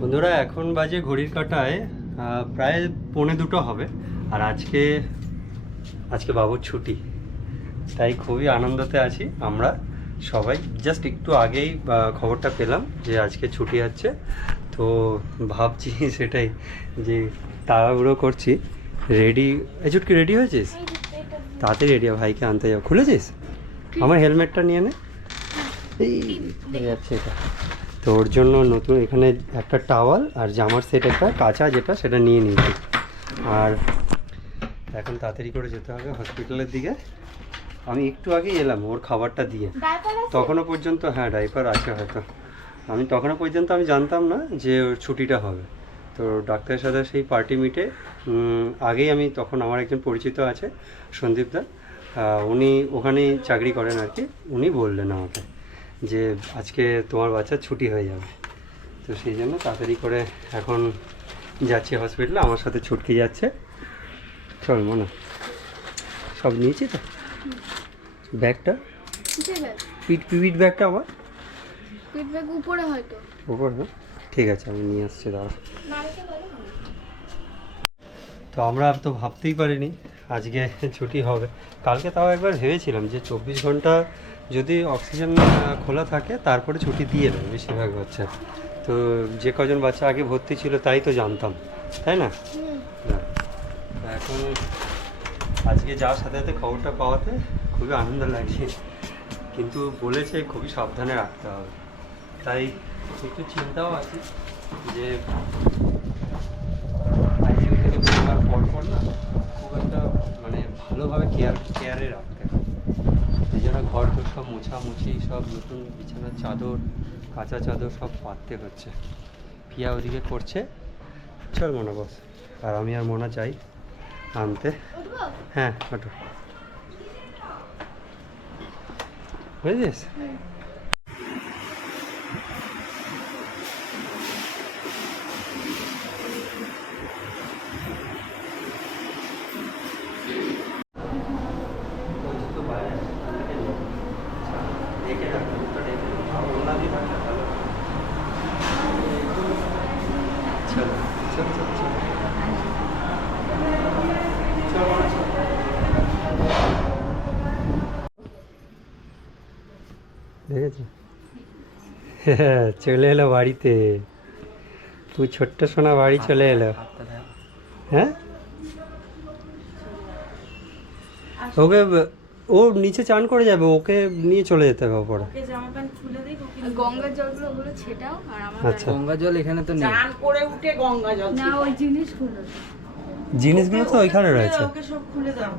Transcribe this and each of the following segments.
বন্ধুরা এখন বাজে ঘড়ির কাটায় প্রায় পৌনে দুটো হবে আর আজকে আজকে বাবুর ছুটি। তাই খুবই আনন্দতে আছি আমরা সবাই। জাস্ট একটু আগেই খবরটা পেলাম যে আজকে ছুটি আছে। তো ভাবছি সেটাই যে তাড়াহুড়ো করছি। রেডি এই চুটকি রেডি হয়েছিস? তাড়াতাড়ি রেডি ভাইকে আনতে যাও। খুলেছিস? আমার হেলমেটটা নিয়ে নে। এই হয়ে যাচ্ছে এটা। তো ওর জন্য নতুন এখানে একটা টাওয়াল আর জামার সেট একটা কাঁচা যেটা সেটা নিয়ে নিয়েছি। আর এখন তাড়াতাড়ি করে যেতে হবে হসপিটালের দিকে। আমি একটু আগেই এলাম ওর খাবারটা দিয়ে। তখনও পর্যন্ত হ্যাঁ ডাইপার আছে হয়তো। আমি তখনও পর্যন্ত আমি জানতাম না যে ওর ছুটিটা হবে। তো ডাক্তারের সাথে সেই পার্টি মিটে আগেই আমি তখন আমার একজন পরিচিত আছে সন্দীপদা উনি ওখানেই চাকরি করেন আর কি। উনি বললেন আমাকে। যে আজকে তোমার বাচ্চার ছুটি হয়ে যাবে। তো সেই জন্য তাড়াতাড়ি করে এখন যাচ্ছি হসপিটালে আমার সাথে ছুটকে যাচ্ছে। চল মনে। সব নিয়েছি তো? ব্যাগটা? পিট পিট ব্যাগটা আমার? ফিডব্যাক উপরে হয়তো। উপর না ঠিক আছে আমি নিয়ে আসছি দাঁড়া। তো আমরা তো ভাবতেই পারিনি আজকে ছুটি হবে। কালকে তাও একবার ভেবেছিলাম যে চব্বিশ ঘণ্টা যদি অক্সিজেন খোলা থাকে তারপরে ছুটি দিয়ে দেবে বেশিরভাগ বাচ্চা। তো যে কজন বাচ্চা আগে ভর্তি ছিল তাই তো জানতাম তাই না। এখন আজকে যাওয়ার সাথে সাথে খবরটা পাওয়াতে খুবই আনন্দ লাগছে। কিন্তু বলেছে খুবই সাবধানে রাখতে হবে। তাই একটু চিন্তাও আছে যে আইসিইউ থেকে বেরোবার পর পর না খুব একটা মানে ভালোভাবে কেয়ার কেয়ারে রাখতে হবে এই জন্য ঘর তো সব মোছামুছি, সব নতুন বিছানার চাদর, কাঁচা চাদর সব পাততে হচ্ছে। পিয়া ওদিকে করছে। চল মনে বস। আর আমি আর মনে চাই আনতে। হ্যাঁ ওটো বুঝেছিস? চলো চল চল চল দেখেছি চলে এলো বাড়িতে তুই ছোট্ট সোনা বাড়ি চলে এলো হ্যাঁ ওকে ব- ও নিচে চান করে যাবে ওকে নিয়ে চলে যেতে হবে ওপরে। গঙ্গার জলগুলো ওগুলো ছেটাও আর আমার আচ্ছা। গঙ্গা জল এখানে তো নেই। চান করে উঠে গঙ্গা জল না ওই জিনিসগুলো। জিনিসগুলো তো ওইখানে রয়েছে। ওকে সব খুলে দাও।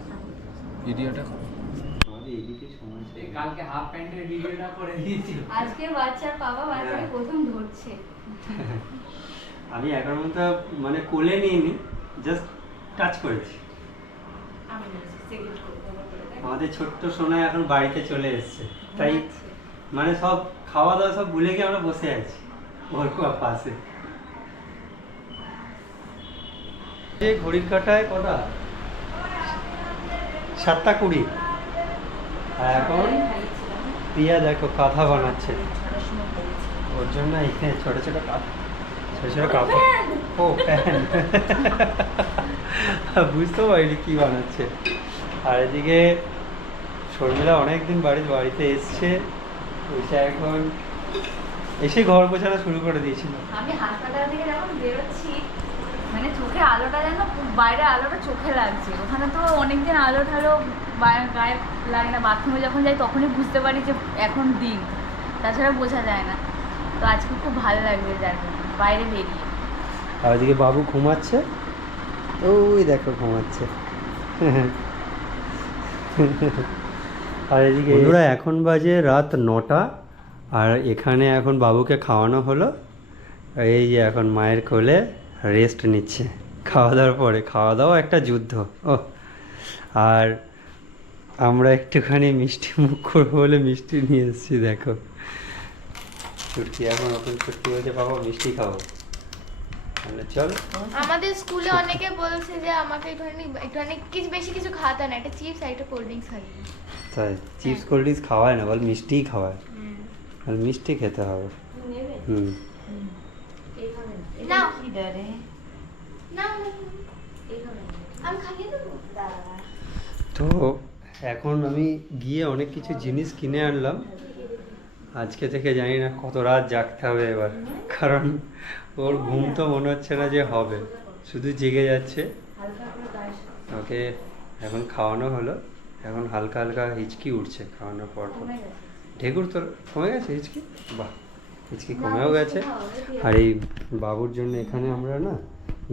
ভিডিওটা কালকে হাফ প্যান্টের ভিডিওটা করে দিয়েছিল আজকে বাচ্চার বাবা বাচ্চাকে প্রথম ধরছে। আমি এখন পর্যন্ত মানে কোলে নিইনি জাস্ট টাচ করেছি। আমাদের ছোট্ট সোনা এখন বাড়িতে চলে এসেছে। তাই মানে সব খাওয়া দাওয়া সব ভুলে গিয়ে আমরা বসে আছি ওর পাশে। যে ঘড়ির কাটায় কটা? সাতটা কুড়ি। আর এখন প্রিয়া দেখো কাঁথা বানাচ্ছে। ওর জন্য এখানে ছোট ছোট কাঁথা ছোট ছোট কাপড় ও প্যান্ট! বুঝতেও পারিনি কি বানাচ্ছে। আর এদিকে শর্মিলা অনেকদিন বাড়ির বাড়িতে এসছে। এসে এখন এসে ঘর গোছানো শুরু করে দিয়েছিল। আমি হাসপাতাল থেকে যখন বেরোচ্ছি মানে চোখে আলোটা যেন বাইরে আলোটা চোখে লাগছে। ওখানে তো অনেকদিন আলো ঠালো গায়ে লাগে না। বাথরুমে যখন যাই তখনই বুঝতে পারি যে এখন দিন। তাছাড়া বোঝা যায় না। তো আজকে খুব ভালো লাগবে যার বাইরে বেরিয়ে। আর ওইদিকে বাবু ঘুমাচ্ছে। ওই দেখো ঘুমাচ্ছে। আর এদিকে বন্ধুরা, এখন বাজে রাত নটা, আর এখানে এখন বাবুকে খাওয়ানো হলো। এই যে এখন মায়ের কোলে রেস্ট নিচ্ছে। খাওয়া দাওয়ার পরে খাওয়া দাওয়া একটা যুদ্ধ ও আর আমরা একটুখানি মিষ্টি মুখ করব বলে মিষ্টি নিয়ে এসেছি, দেখো। ছুটকি এখন ওখানে ছুটকি বলছে, বাবা, মিষ্টি খাব। চল আমাদের স্কুলে অনেকে বলছে যে আমাকে একটুখানি একটুখানি কিছু বেশি কিছু খাওয়াতে না। একটা চিপস আর একটা কোল্ড ড্রিঙ্কস খাইয়ে তাই? চিপস কোল্ড ড্রিঙ্কস খাওয়ায় না বল মিষ্টিই খাওয়ায়। আর মিষ্টি খেতে হবে। হুম। না। না। আমি খাইয়ে দেবো। তো এখন আমি গিয়ে অনেক কিছু জিনিস কিনে আনলাম। আজকে থেকে জানি না কত রাত জাগতে হবে এবার। কারণ ওর ঘুম তো মনে হচ্ছে না যে হবে। শুধু জেগে যাচ্ছে। ওকে এখন খাওয়ানো হলো। এখন হালকা হালকা হিচকি উঠছে খাওয়ানোর পর পর। ঢেকুর তোর কমে গেছে হিচকি? বাহ হিচকি কমেও গেছে। আর এই বাবুর জন্য এখানে আমরা না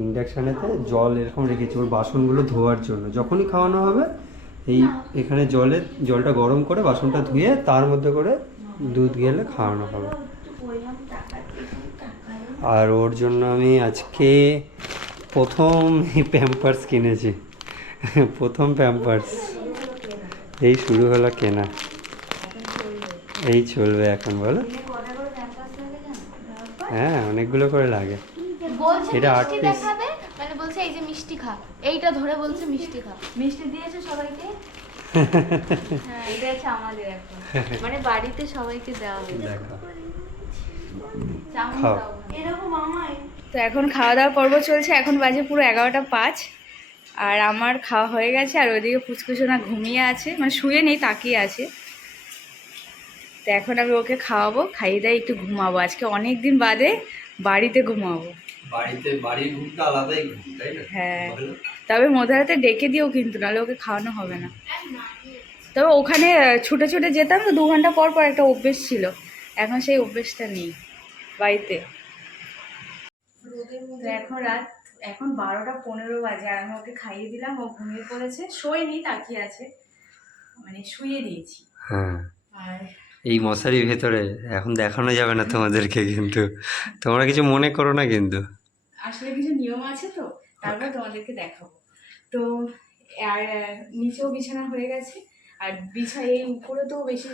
ইন্ডাকশানেতে জল এরকম রেখেছি ওর বাসনগুলো ধোয়ার জন্য। যখনই খাওয়ানো হবে এই এখানে জলে জলটা গরম করে বাসনটা ধুয়ে তার মধ্যে করে দুধ গেলে খাওয়ানো হবে। আর ওর জন্য আমি আজকে প্রথম প্যাম্পার্স কিনেছি। প্রথম প্যাম্পার্স এই শুরু হলো কেনা। এই চলবে এখন বলো। হ্যাঁ অনেকগুলো করে লাগে। বলছে এটা আট। দেখাবে মানে বলছে এই যে মিষ্টি খা। এইটা ধরে বলছে মিষ্টি খা। মিষ্টি দিয়েছে সবাইকে? হ্যাঁ এটা হচ্ছে আমাদের এখন। মানে বাড়িতে সবাইকে দেওয়া হবে দেখো। চাউমিন খাও। এরকম আমায়। তো এখন খাওয়া দাওয়া পর্ব চলছে এখন বাজে পুরো এগারোটা পাঁচ। আর আমার খাওয়া হয়ে গেছে আর ওইদিকে ফুচকুচোনা ঘুমিয়ে আছে মানে শুয়ে নেই তাকিয়ে আছে। তো এখন আমি ওকে খাওয়াবো খাইয়ে দিয়ে একটু ঘুমাবো। আজকে অনেক দিন বাদে বাড়িতে ঘুমাবো। বাড়িতে বাড়ির ঘুমটা আলাদাই তাই না? হ্যাঁ। তবে মধ্যরাতে ডেকে দিও কিন্তু নাহলে ওকে খাওয়ানো হবে না। তবে ওখানে ছুটে ছুটে যেতাম তো দু ঘণ্টা পর পর একটা অভ্যেস ছিল। এখন সেই অভ্যেসটা নেই। বাড়িতে। এখন রাত এখন বারোটা পনেরো বাজে আর আমি ওকে খাইয়ে দিলাম ও ঘুমিয়ে পড়েছে শোয়নি তাকিয়ে আছে মানে শুয়ে দিয়েছি। হ্যাঁ। আর এই মশারির ভেতরে এখন দেখানো যাবে না তোমাদেরকে কিন্তু। তোমরা কিছু মনে করো না কিন্তু। আসলে কিছু নিয়ম আছে তো তারপর তোমাদেরকে দেখাবো। তো আর নিচেও বিছানা হয়ে গেছে আর বিছা এই উপরে তো বেশি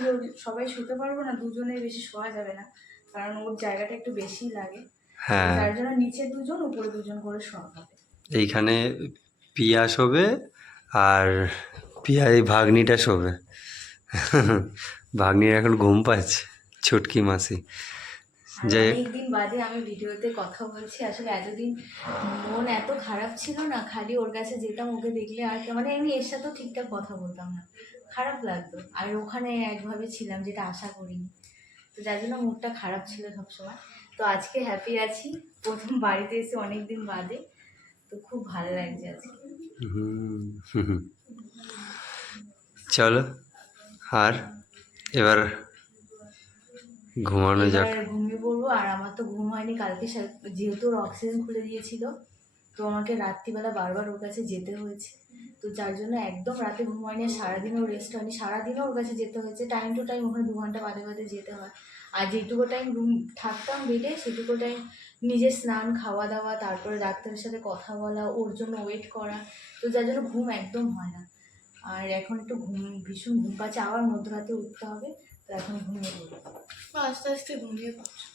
সবাই শুতে পারব না দুজনে বেশি শোয়া যাবে না। কারণ ওর জায়গাটা একটু বেশি লাগে। হ্যাঁ। তার জন্য নিচে দুজন উপরে দুজন করে শোয়া হবে। এইখানে পিয়া শোবে আর পিয়া এই ভাগ্নিটা শোবে। ভাগ্নির এখন ঘুম পাচ্ছে ছুটকি মাসি। যাই হোক। বাদে আমি ভিডিওতে কথা বলছি আসলে এতদিন মন এত খারাপ ছিল না খালি ওর কাছে যেতাম ওকে দেখলে আর মানে আমি এর সাথেও ঠিকঠাক কথা বলতাম না। খারাপ লাগতো। আর ওখানে একভাবে ছিলাম যেটা আশা করিনি। তো যার জন্য মুডটা খারাপ ছিল সবসময়। তো আজকে হ্যাপি আছি। প্রথম বাড়িতে এসে অনেক দিন বাদে। তো খুব ভালো লাগছে আজকে। চলো আর এবার ঘুমানো যাক। ঘুমিয়ে পড়ব। আর আমার তো ঘুম হয়নি কালকে যেহেতু ওর অক্সিজেন খুলে দিয়েছিল তো আমাকে রাত্রিবেলা বারবার ওর কাছে যেতে হয়েছে। তো যার জন্য একদম রাতে ঘুম হয়নি সারাদিনও রেস্ট হয়নি। সারাদিনও ওর কাছে যেতে হয়েছে। টাইম টু টাইম ওখানে দু ঘণ্টা বাদে বাদে যেতে হয়। আর যেটুকু টাইম রুম থাকতাম বেডে সেটুকু টাইম নিজের স্নান, খাওয়া দাওয়া, তারপরে ডাক্তারের সাথে কথা বলা, ওর জন্য ওয়েট করা। তো যার জন্য ঘুম একদম হয় না। আর এখন একটু ঘুম, ভীষণ ঘুম পাচ্ছে। আবার মধ্যরাতে উঠতে হবে, তো এখন ঘুমিয়ে পড়ব। আস্তে আস্তে ঘুমিয়ে পড়ছো।